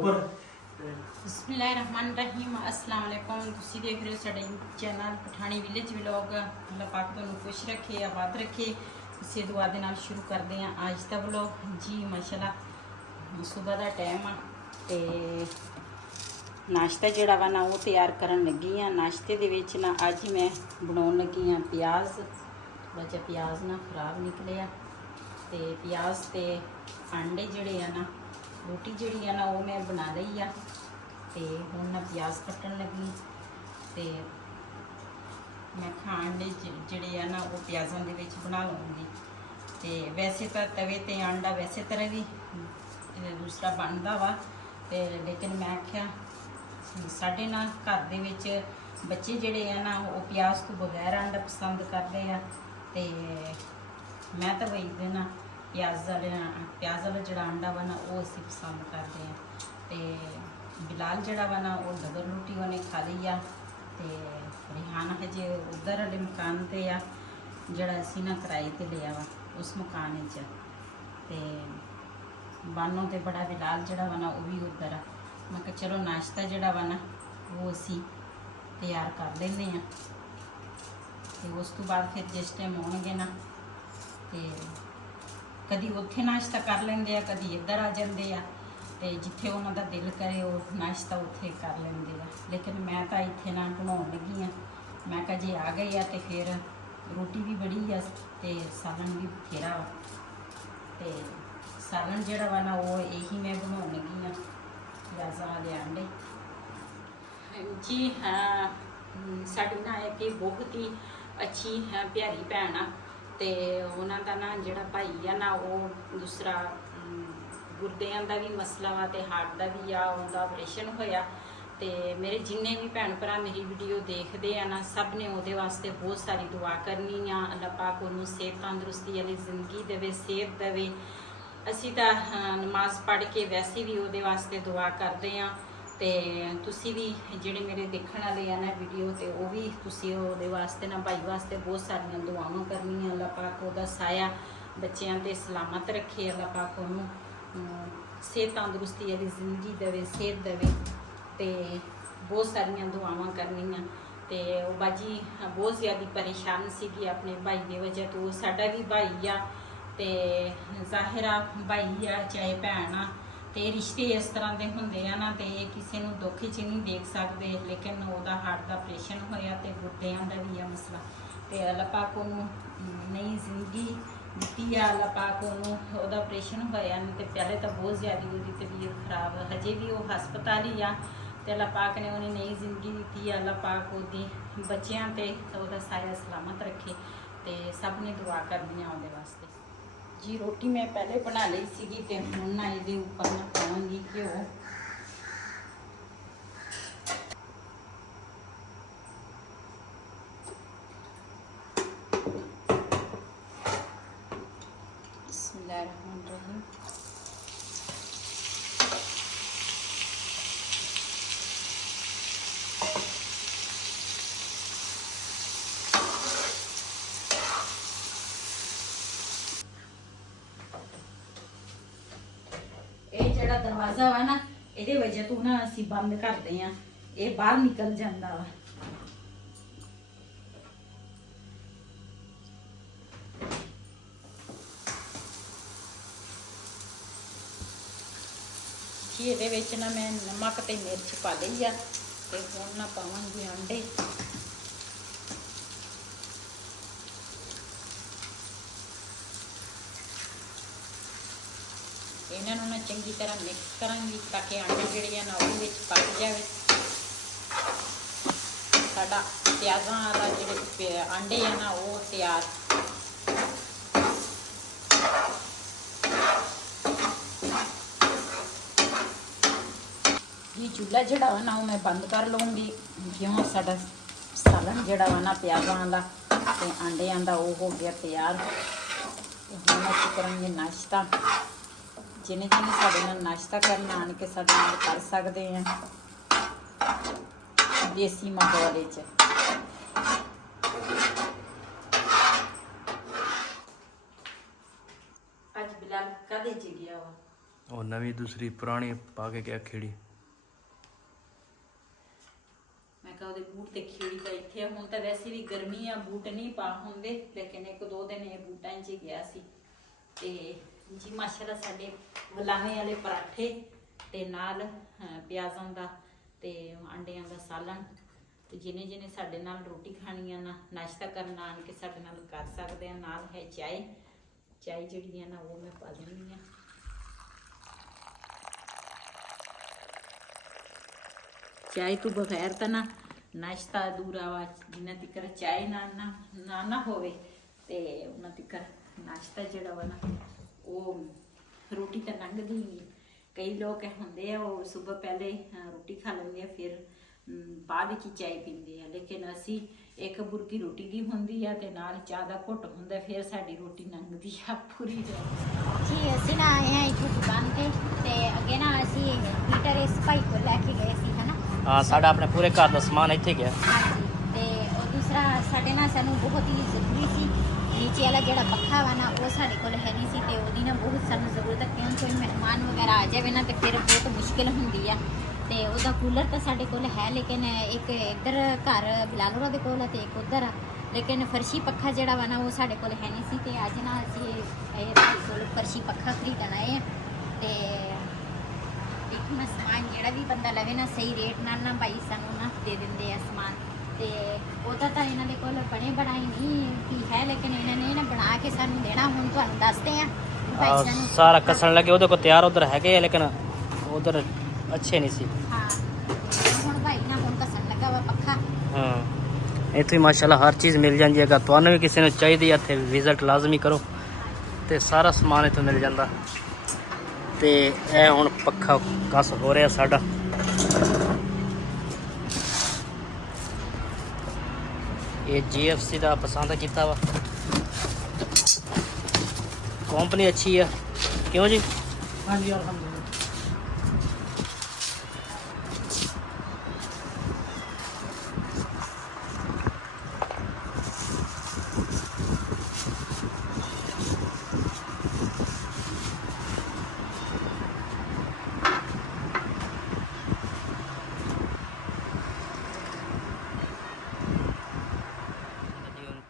ਉੱਪਰ ਬਿਸਮਿल्लाहिर्रहमानिर्रहीम अस्सलाम वालेकुम। ਤੁਸੀਂ ਦੇਖ ਰਹੇ ਹੋ ਸਾਡਾ YouTube channel Pathani village vlog. ਅੱਲਾਹ ਪਾਕ ਤੁਹਾਨੂੰ ਖੁਸ਼ ਰੱਖੇ, ਆਬਾਦ ਰੱਖੇ। ਇਸੇ ਦੁਆ ਦੇ ਨਾਲ ਸ਼ੁਰੂ ਕਰਦੇ ਹਾਂ ਅੱਜ ਦਾ ਵਲੌਗ। ਜੀ ਮਾਸ਼ਾਅੱਲਾ ਸਵੇਰ ਦਾ ਟਾਈਮ ਆ ਤੇ ਨਾਸ਼ਤਾ ਜਿਹੜਾ ਵਾ ਨਾ ਉਹ ਤਿਆਰ ਕਰਨ ਲੱਗੀ ਆ। ਨਾਸ਼ਤੇ ਦੇ ਵਿੱਚ ਨਾ ਅੱਜ ਮੈਂ ਬਣਾਉਣ ਲੱਗੀ ਆ ਪਿਆਜ਼। ਥੋੜਾ ਜਿਹਾ ਪਿਆਜ਼ ਨਾ ਖਰਾਬ ਨਿਕਲਿਆ ਤੇ ਪਿਆਜ਼ ਤੇ ਆਂਡੇ ਜਿਹੜੇ ਆ ਨਾ रोटी जी है ना वो मैं बना रही आ ते हुण मैं प्याज कट्टन लगी ते मैं खाण दे जिहड़े है ना वो प्याज़ों दे विच बना लूँगी। ते वैसे तो तवे ते आंडा वैसे तरह भी दूसरा बनता वा ते लेकिन मैं आख्या साडे ना घर दे विच बच्चे जिहड़े है ना वो प्याज तो बगैर आंडा पसंद करते हैं ते मैं तो वही देना प्याज वाला जो आंडा वा ना वो असी पसंद करते हैं। तो बिलाल जड़ा वा ना वो डबल रोटी उन्हें खा ली आ ते रिहान हजे उधर वाले मकान ते आ जड़ा असी ना किराए ते लिया वा उस मकान च ते बानों ते बड़ा बिलाल जड़ा वा ना वो भी उधर आ। मैं कहा चलो नाश्ता जड़ा वा ना वो असी तैयार कर लेने आ ते उस तो बाद फिर जिस टाइम आउणगे ना ते कदी उत्थे नाश्ता कर लेंदे आ कदी इधर आ जाते हैं तो जिथे उन्होंने दिल करे वो नाश्ता उत्थे कर लेंदे आ। लेकिन मैं तो इत्थे ना बनाउण लगी हाँ। मैं कहा जे आ गए आ तो फिर रोटी भी बड़ी आ ते सालन भी बथेरा वा ते सालन जिहड़ा वा ना वो यही मैं बनाउण लगी हाँ प्याज़ां वाले आंडे। जी हाँ साडी ना एक बहुत ही अच्छी प्यारी भैन आ ते उन्हां दा ना जिहड़ा भाई आ ना वो दूसरा गुर्दियां दा भी मसला वा ते हार्ट दा भी आ उनका ऑपरेशन होया ते मेरे जिन्ने भी भैन भरा मेरी वीडियो देखते हैं ना सब ने उहदे वास्ते बहुत सारी दुआ करनी आ। अल्लाह पाक उन्होंने सेहत तंदुरुस्ती वाली जिंदगी देवे सेहत देवे। असी तो नमाज पढ़ के वैसे भी उहदे वास्ते दुआ करते हैं ते तुसी भी जिहड़े मेरे देखने वाले हैं ना वीडियो तो वो भी तुसी उहदे वास्ते ना भाई वास्ते बहुत सारिया दुआवां करनियां। अल्लाह पाक उहदा साया बच्चों ते सलामत रखे। अल्लाह पाक उन्होंने सेहत तंदुरुस्ती वाली जिंदगी देवे सेहत देवे ते बहुत सारिया दुआवां करनियां। ते वो बाजी बहुत ज़्यादा परेशान सीगी अपने भाई की वजह तो। साडा भी भाई आ ते ज़ाहिर आ भाई आ चाहे भैन आ ते रिश्ते इस तरह के होंदे आ ना ते किसी नूं दुख च नहीं देख सकते। लेकिन उहदा हार्ट का ऑपरेशन होया ते गुर्दियां दा भी आ मसला ते अल्लाह पाक उन्होंने नई जिंदगी दित्ती है। अल्लाह पाक उन्होंने उहदा ऑपरेशन होया ते पहले तो बहुत ज़्यादा उहदी तबीयत खराब हजे भी वो हस्पताल ही आ ते अल्लाह पाक ने उन्हें नई जिंदगी दी है। अल्लाह पाक उहदी बच्चों ते उहदा साया सलामत रखे ते सब ने दुआ करनी उहदे वास्ते। जी रोटी मैं पहले बना ली सी ते हुण ना इहदे उपर मैं पावांगी घ्यो। बिस्मिल्लाहिर्रहमानिर्रहीम। दरवाजा वा ना ये वजह तो ना असी बंद करते हैं ये बाहर निकल जाता वा। जी ये ना मैं नमक ते मिर्च पा ली आ ते हुण ना पावांगी अंडे। इन्हों ना चंगी तरह मिक्स करांगी ताकि आंडे जिहड़े ना वो पक जाए। साडा प्याज़ां वाला जिहड़े आंडे है ना वो तैयार। जी चूल्हा जिहड़ा वा ना वो मैं बंद कर लूँगी क्यों साडा सालन जिहड़ा वा ना प्याज़ां वाला ते आंडियां दा वो हो गया तैयार। हुण असीं करांगे नाश्ता। जिन्हें जिन्हें साडे नाल नाश्ता करना आन के साडे नाल कर सकते हैं देसी माहौल च। अज बिलाल कदे च गया वा ਉਹ ਨਵੀਂ ਦੂਸਰੀ ਪੁਰਾਣੀ ਪਾ ਕੇ ਗਿਆ ਖੇੜੀ। ਮੈਂ ਕਿਹਾ ਉਹਦੇ ਬੂਟ ਤੇ ਖੇੜੀ ਤਾਂ ਇੱਥੇ ਹੁਣ ਤਾਂ ਵੈਸੇ ਵੀ ਗਰਮੀ ਆ, ਬੂਟ ਨਹੀਂ ਪਾ ਹੁੰਦੇ, ਲੇਕਿਨ 1-2 ਦਿਨ ਇਹ ਬੂਟਾਂ 'ਚ ਹੀ ਗਿਆ ਸੀ। ਤੇ ਜੀ ਮਾਸ਼ਾਅੱਲਾ ਸਾਡੇ ਗੁਲਾਮੇ ਵਾਲੇ ਪਰਾਠੇ ਤੇ ਨਾਲ ਪਿਆਜ਼ਾਂ ਦਾ ਤੇ ਅੰਡਿਆਂ ਦਾ ਸਾਲਨ। ਤੇ ਜਿਹਨੇ ਜਿਹਨੇ ਸਾਡੇ ਨਾਲ ਰੋਟੀ ਖਾਣੀ ਆ ਨਾ, ਨਾਸ਼ਤਾ ਕਰਨਾ ਆਣ ਕੇ ਸਾਡੇ ਨਾਲ ਕਰ ਸਕਦੇ ਆ। ਨਾਲ ਹੈ ਚਾय ਜਿਹੜੀ ਆ ਨਾ ਉਹ ਮੈਂ ਪਾ ਦਿੰਦੀ ਆ। चाय तो बगैर तो ना नाश्ता अधूरा वा, जिन्ना तिकर चाय ना होवे ते उन्ना तिकर नाश्ता जिहड़ा वा ना वो रोटी तो लंघदी नहीं। कई लोग होंदे आ वो सुबह पहले रोटी खा लेंदे आ, फिर बाद विच चाय पींदे आ, लेकिन असी एक बुरकी रोटी दी हुंदी आ ते नाल चाह दा घुट हुंदा, फिर साडी रोटी लंघदी आ पूरी जी। असी ना आए हैं इत्थे दुकान ते अगे ना असी हीटर इस भाई को लैके गए सी, है ना। हाँ, साडा अपने पूरे घर का समान इत्थे गया। हाँ जी। ते और दूसरा साडे ना सानू बहुत ही जरूरी सी नीचे वाला जिहड़ा पक्खा वा ना वो साडे कोल है नहीं सी, ते ओदी ना बहुत सानू जरूरत है, क्यों कोई मेहमान वगैरह आ जाए ना तो फिर बहुत मुश्किल हुंदी है। ते ओदा कूलर तो साडे कोल है, लेकिन एक इधर घर बिलाल होरां दे कोल ते एक उधर आ, लेकिन फर्शी पक्खा जिहड़ा वा ना वो साडे कोल है नहीं सी। ते अज ना असी भाई कोल फर्शी पक्खा खरीदण आए हैं। ते देखना समान जिहड़ा भी बंदा लवे ना सही रेट नाल ना भाई सानू ना दे दिंदे आ समान। ते ओदा तां इन्हां दे कोल बने बनाई नहीं की है, लेकिन इन्हां ने ना बना के सानू देना। हुण तुहानू दसदे आ भाई सानू सारा कसण लगे ओदे को तैयार उधर है, लेकिन उधर अच्छे नहीं सी। हाँ, हुण भाई ना हुण कसण लगा वा पक्खा। हाँ, इत्थे माशाल्लाह हर चीज़ मिल जाती है। अगर तुहानू भी किसी ने चाहिए इत्थे विजिट लाजमी करो, तो सारा समान इत्थों मिल जाता। ते ए हुण पक्खा कस हो रहा साडा। ये GFC का पसंद किया वा, कंपनी अच्छी है, क्यों जी? हाँ जी अल्हम्दुलिल्लाह।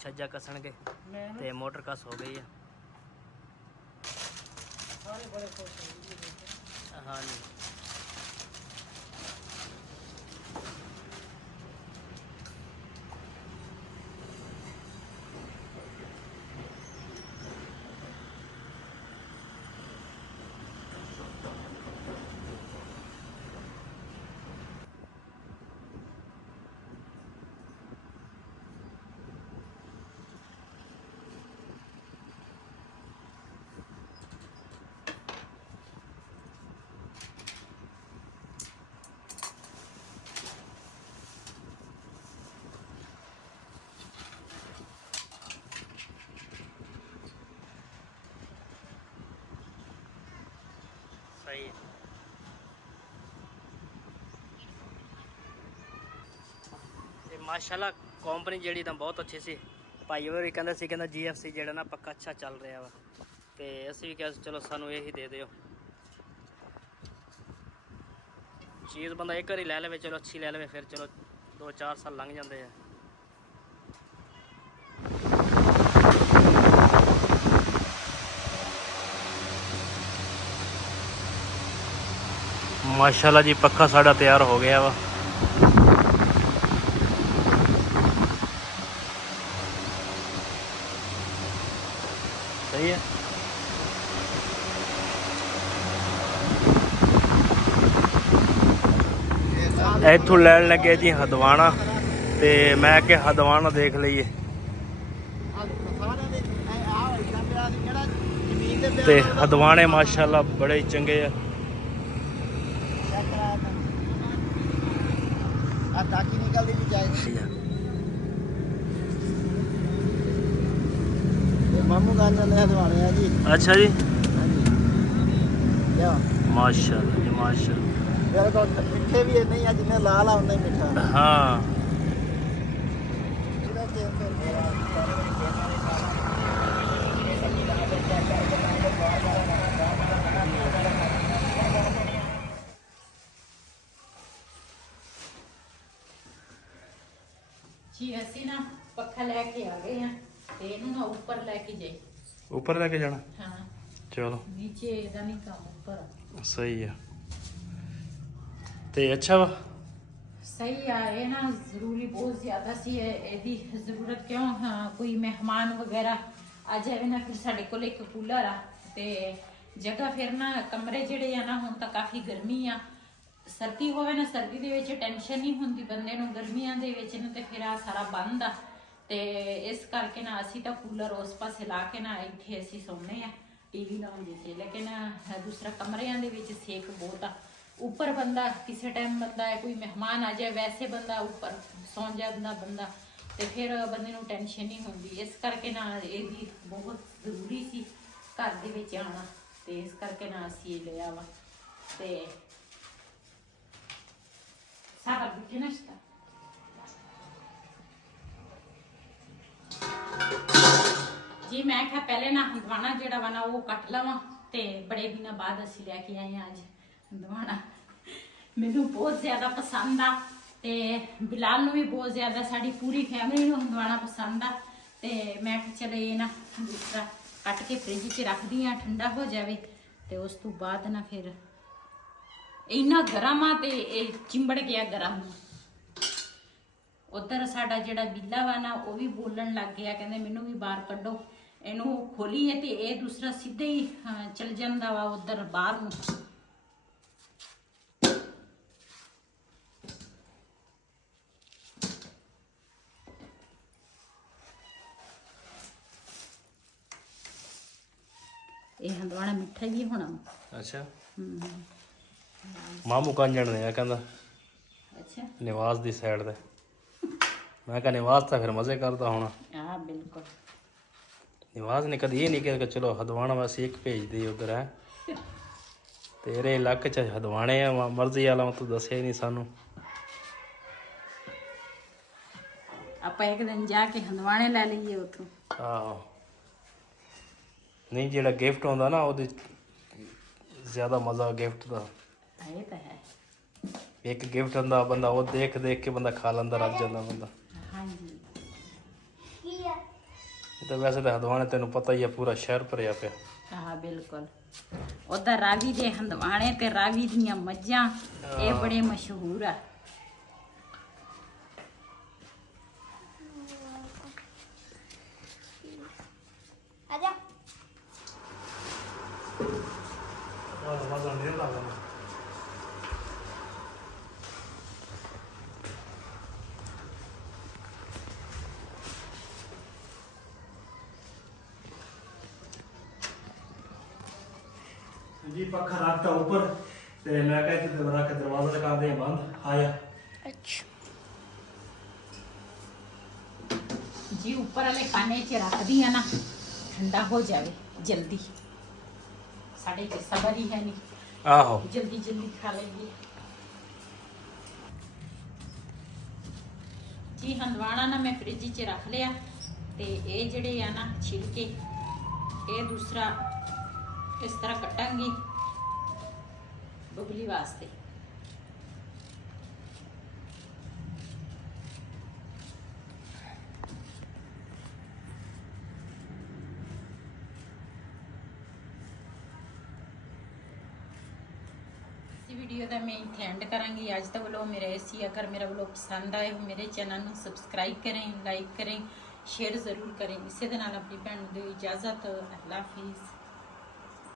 छज्जा कसन के ते मोटर कस हो गई है। हाँ जी, सही है। ते माशाल्लाह कंपनी जी तो बहुत अच्छी सी। भाई और भी कहते GFC जो ना पक्का अच्छा चल रहा वा, तो असी भी कहा चलो सानू यही दे दो। चीज़ बंदा एक बारी लै ले, चलो अच्छी लै ले, फिर चलो 2-4 साल लंघ जाते हैं। माशाल्लाह जी पक्का साड़ा तैयार हो गया वा। सही है। इत्थों लैन लगे जी हदवाना, ते मैं कि हदवाना देख लीए। ते हदवाने माशाल्लाह बड़े चंगे है। अच्छा जी, माशाल्लाह जी माशाल्लाह। मिठे भी नहीं है, जिन्हें लाल है उन्हें मिठा। हाँ, ਜੀ ਅਸੀਂ ਨਾ ਪੱਖਾ ਲੈ ਕੇ ਆ ਗਏ ਆ ਤੇ ਇਹਨੂੰ ਨਾ ਉੱਪਰ ਲੈ ਕੇ ਜਾਈ। ਉੱਪਰ ਲੈ ਕੇ ਜਾਣਾ? ਹਾਂ ਚਲੋ ਨੀਚੇ ਇਹਦਾ ਨਹੀਂ ਕੰਮ, ਉੱਪਰ। ਸਹੀ ਆ। ਤੇ ਅੱਛਾ ਵਾ। ਸਹੀ ਆ। ਇਹ ਨਾ ਜ਼ਰੂਰੀ ਬਹੁਤ ਜ਼ਿਆਦਾ ਸੀ ਇਹਦੀ ਜ਼ਰੂਰਤ। ਕਿਉਂ? ਹਾਂ ਕੋਈ ਮਹਿਮਾਨ ਵਗੈਰਾ ਆ ਜਾਵੇ ਨਾ, ਫਿਰ ਸਾਡੇ ਕੋਲ ਇੱਕ ਕੂਲਰ ਆ ਤੇ ਜਗ੍ਹਾ ਫਿਰ ਨਾ ਕਮਰੇ ਜਿਹੜੇ ਆ ਨਾ, ਹੁਣ ਤਾਂ ਕਾਫੀ ਗਰਮੀ ਆ। ਸਰਦੀ ਹੋਵੇ ਨਾ, ਸਰਦੀ ਦੇ ਵਿੱਚ ਟੈਨਸ਼ਨ ਨਹੀਂ ਹੁੰਦੀ ਬੰਦੇ ਨੂੰ, ਗਰਮੀਆਂ ਦੇ ਵਿੱਚ ਨਾ ਤੇ ਫਿਰ ਆ ਸਾਰਾ ਬੰਦ ਆ। ਤੇ ਇਸ ਕਰਕੇ ਨਾ ਅਸੀਂ ਤਾਂ ਕੂਲਰ ਉਸ ਪਾਸੇ ਲਾ ਕੇ ਨਾ ਇੱਥੇ ਅਸੀਂ ਸੌਂਦੇ ਆ, ਟੀਵੀ ਲਾਉਂਦੇ ਸੀ। ਲੇਕਿਨ ਦੂਸਰਾ ਕਮਰਿਆਂ ਦੇ ਵਿੱਚ ਸੇਕ ਬਹੁਤ ਆ। ਉੱਪਰ ਬੰਦਾ ਕਿਸੇ ਟਾਈਮ ਬੰਦਾ ਹੈ, ਕੋਈ ਮਹਿਮਾਨ ਆ ਜਾਏ, ਵੈਸੇ ਬੰਦਾ ਉੱਪਰ ਸੌਂ ਜਾਂਦਾ ਬੰਦਾ, ਤੇ ਫਿਰ ਬੰਦੇ ਨੂੰ ਟੈਨਸ਼ਨ ਨਹੀਂ ਹੁੰਦੀ। ਇਸ ਕਰਕੇ ਨਾ ਇਹ ਵੀ ਬਹੁਤ ਜ਼ਰੂਰੀ ਸੀ ਘਰ ਦੇ ਵਿੱਚ ਆਉਣਾ, ਤੇ ਇਸ ਕਰਕੇ ਨਾ ਅਸੀਂ ਇਹ ਲਿਆ ਵਾ। ਤੇ ਸਾਰਾ ਬਿਠੇ ਨਸ਼ਤਾ ਜੀ। ਮੈਂ ਕਿਹਾ ਪਹਿਲੇ ਨਾ ਹੰਦਵਾਣਾ ਜਿਹੜਾ ਵਾ ਨਾ ਉਹ ਕੱਟ ਲਵਾਂ, ਤੇ ਬੜੇ ਦਿਨਾਂ ਬਾਅਦ ਅਸੀਂ ਲੈ ਕੇ ਆਏ ਹਾਂ ਅੱਜ ਹੰਦਵਾਣਾ। ਮੈਨੂੰ ਬਹੁਤ ਜ਼ਿਆਦਾ ਪਸੰਦ ਆ ਤੇ ਬਿਲਾਲ ਨੂੰ ਵੀ ਬਹੁਤ ਜ਼ਿਆਦਾ, ਸਾਡੀ ਪੂਰੀ ਫੈਮਿਲੀ ਨੂੰ ਹੰਦਵਾਣਾ ਪਸੰਦ ਆ। ਤੇ ਮੈਂ ਕਿਹਾ ਚਲੇ ਇਹ ਨਾ ਦੂਸਰਾ ਕੱਟ ਕੇ ਫ੍ਰਿਜ 'ਚ ਰੱਖਦੀ ਆ, ਠੰਡਾ ਹੋ ਜਾਵੇ, ਤੇ ਉਸ ਤੋਂ ਬਾਅਦ ਨਾ ਫਿਰ ਇੰਨਾ ਗਰਮ ਆ ਤੇ ਇਹ ਚਿੰਬੜ ਗਿਆ ਗਰਮ। ਉਧਰ ਸਾਡਾ ਜਿਹੜਾ ਬਿੱਲਾ ਵਾ ਨਾ ਉਹ ਵੀ ਬੋਲਣ ਲੱਗ ਗਿਆ, ਕਹਿੰਦੇ ਮੈਨੂੰ ਵੀ ਬਾਹਰ ਕੱਢੋ। ਇਹਨੂੰ ਖੋਲੀਏ ਤੇ ਇਹ ਦੂਸਰਾ ਸਿੱਧੇ ਹੀ ਚਲ ਜਾਂਦਾ ਵਾ ਉਧਰ ਬਾਹਰ ਨੂੰ। ਇਹ ਹੰਦਵਾਣਾ ਮਿੱਠਾ ਹੀ ਹੋਣਾ। ਅੱਛਾ। ਮਾਮੂ ਕਾਂਜਣ ਨੇ ਆ ਕਹਿੰਦਾ ਅੱਛਾ ਨਿਵਾਸ ਦੀ ਸਾਈਡ ਤੇ। ਮੈਂ ਕਿਹਾ ਨਿਵਾਸ ਤਾਂ ਫਿਰ ਮਜ਼ੇ ਕਰਦਾ ਹੋਣਾ। ਹਾਂ ਬਿਲਕੁਲ। ਨਿਵਾਸ ਨੇ ਕਦੀ ਇਹ ਨਹੀਂ ਕਿਹਾ ਕਿ ਚਲੋ ਹਦਵਾਣਾ ਵਾਸੀ ਇੱਕ ਭੇਜ ਦੇ ਉਧਰ ਹੈ। ਤੇਰੇ ਇਲਾਕੇ ਚ ਹਦਵਾਣੇ ਆ, ਮਰਜ਼ੀ ਵਾਲਾ ਤੂੰ ਦੱਸਿਆ ਹੀ ਨਹੀਂ ਸਾਨੂੰ। ਆਪਾਂ ਇੱਕ ਦਿਨ ਜਾ ਕੇ ਹੰਦਵਾਣੇ ਲੈ ਲਈਏ ਉੱਥੋਂ। ਆਹੋ। ਨਹੀਂ ਜਿਹੜਾ ਗਿਫਟ ਹੁੰਦਾ ਨਾ ਉਹਦੇ ਜ਼ਿਆਦਾ ਮਜ਼ਾ ਗਿਫਟ ਦਾ। ਇਹ ਤਾਂ ਹੈ। ਇੱਕ ਗਿਫਟ ਹੁੰਦਾ ਬੰਦਾ ਉਹ ਦੇਖ ਦੇਖ ਕੇ ਬੰਦਾ ਖਾ ਲੈਂਦਾ, ਰੱਜ ਜਾਂਦਾ ਬੰਦਾ। ਹਾਂਜੀ। ਇਹ ਤਾਂ ਵੈਸੇ ਤਾਂ ਹਦਵਾਣੇ ਤੈਨੂੰ ਪਤਾ ਹੀ ਆ ਪੂਰਾ ਸ਼ਹਿਰ ਭਰਿਆ ਪਿਆ। ਹਾਂ ਬਿਲਕੁਲ। ਉਧਰ ਰਾਵੀ ਦੇ ਹੰਦਵਾਣੇ ਤੇ ਰਾਵੀ ਦੀਆਂ ਮੱਝਾਂ ਇਹ ਬੜੇ ਮਸ਼ਹੂਰ ਆ। ਮਜ਼ਾ ਨਹੀਂ ਲੱਗਦਾ। जी पक्खा रखता ऊपर ते मैं कहती तो रख दरवाजा कर दे बंद आया। अच्छा जी ऊपर वाले खाने च रख दिया ना, ठंडा हो जावे जल्दी। साढ़े च सबर ही है नहीं। आहो जल्दी जल्दी खा लेंगे जी। हंदवाना ना मैं फ्रिज च रख लिया ते ये जड़े आ ना छिलके ये दूसरा इस तरह कटांगी बबली वास्ते। वीडियो का मैं इतने एंड करांगी। आज तक व्लॉग मेरा ऐसी, अगर मेरा व्लॉग पसंद आए मेरे चैनल को सब्सक्राइब करें, लाइक करें, शेयर ज़रूर करें। इसी के नाल अपनी भैन को इजाज़त। अल्लाह हाफिज़।